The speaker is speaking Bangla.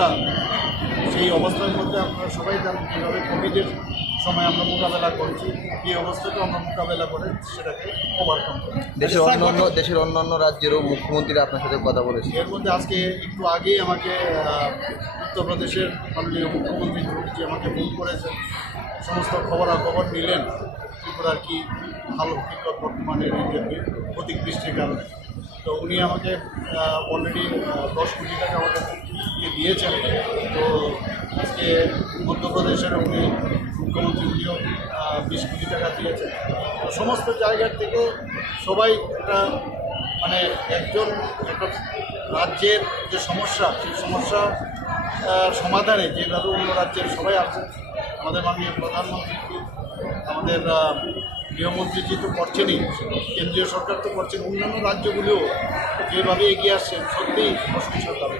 অবস্থা, সেই অবস্থার মধ্যে আপনারা সবাই জানেন কীভাবে কোভিডের সময় আমরা মোকাবেলা করেছি, এই অবস্থাকে আমরা মোকাবেলা করে সেটাকে ওভারকাম করি। দেশের অন্যান্য রাজ্যেরও মুখ্যমন্ত্রীরা আপনার সাথে কথা বলেছে। এর মধ্যে আজকে একটু আগেই আমাকে উত্তরপ্রদেশের মাননীয় মুখ্যমন্ত্রী যোগীজি আমাকে ফোন করেছেন, সমস্ত খবরাখবর নিলেন ত্রিপুরার কি ভালো বিপদ বর্তমানে অতিবৃষ্টির কারণে। তো উনি আমাকে অলরেডি 10 কোটি টাকা আমাকে দিয়েছেন। তো আজকে মধ্যপ্রদেশের উনি মুখ্যমন্ত্রী উনিও 20 কোটি টাকা দিয়েছেন। তো সমস্ত জায়গার থেকে সবাই একটা মানে একটা রাজ্যের যে সমস্যা, সেই সমস্যা সমাধানে যেভাবে অন্য রাজ্যের সবাই আসছেন, আমাদের মাননীয় প্রধানমন্ত্রী, আমাদের গৃহমন্ত্রীজি তো করছেনই, কেন্দ্রীয় সরকার তো করছেন, অন্যান্য রাজ্যগুলিও যেভাবে এগিয়ে আসছেন সত্যিই প্রশংসার দাবি।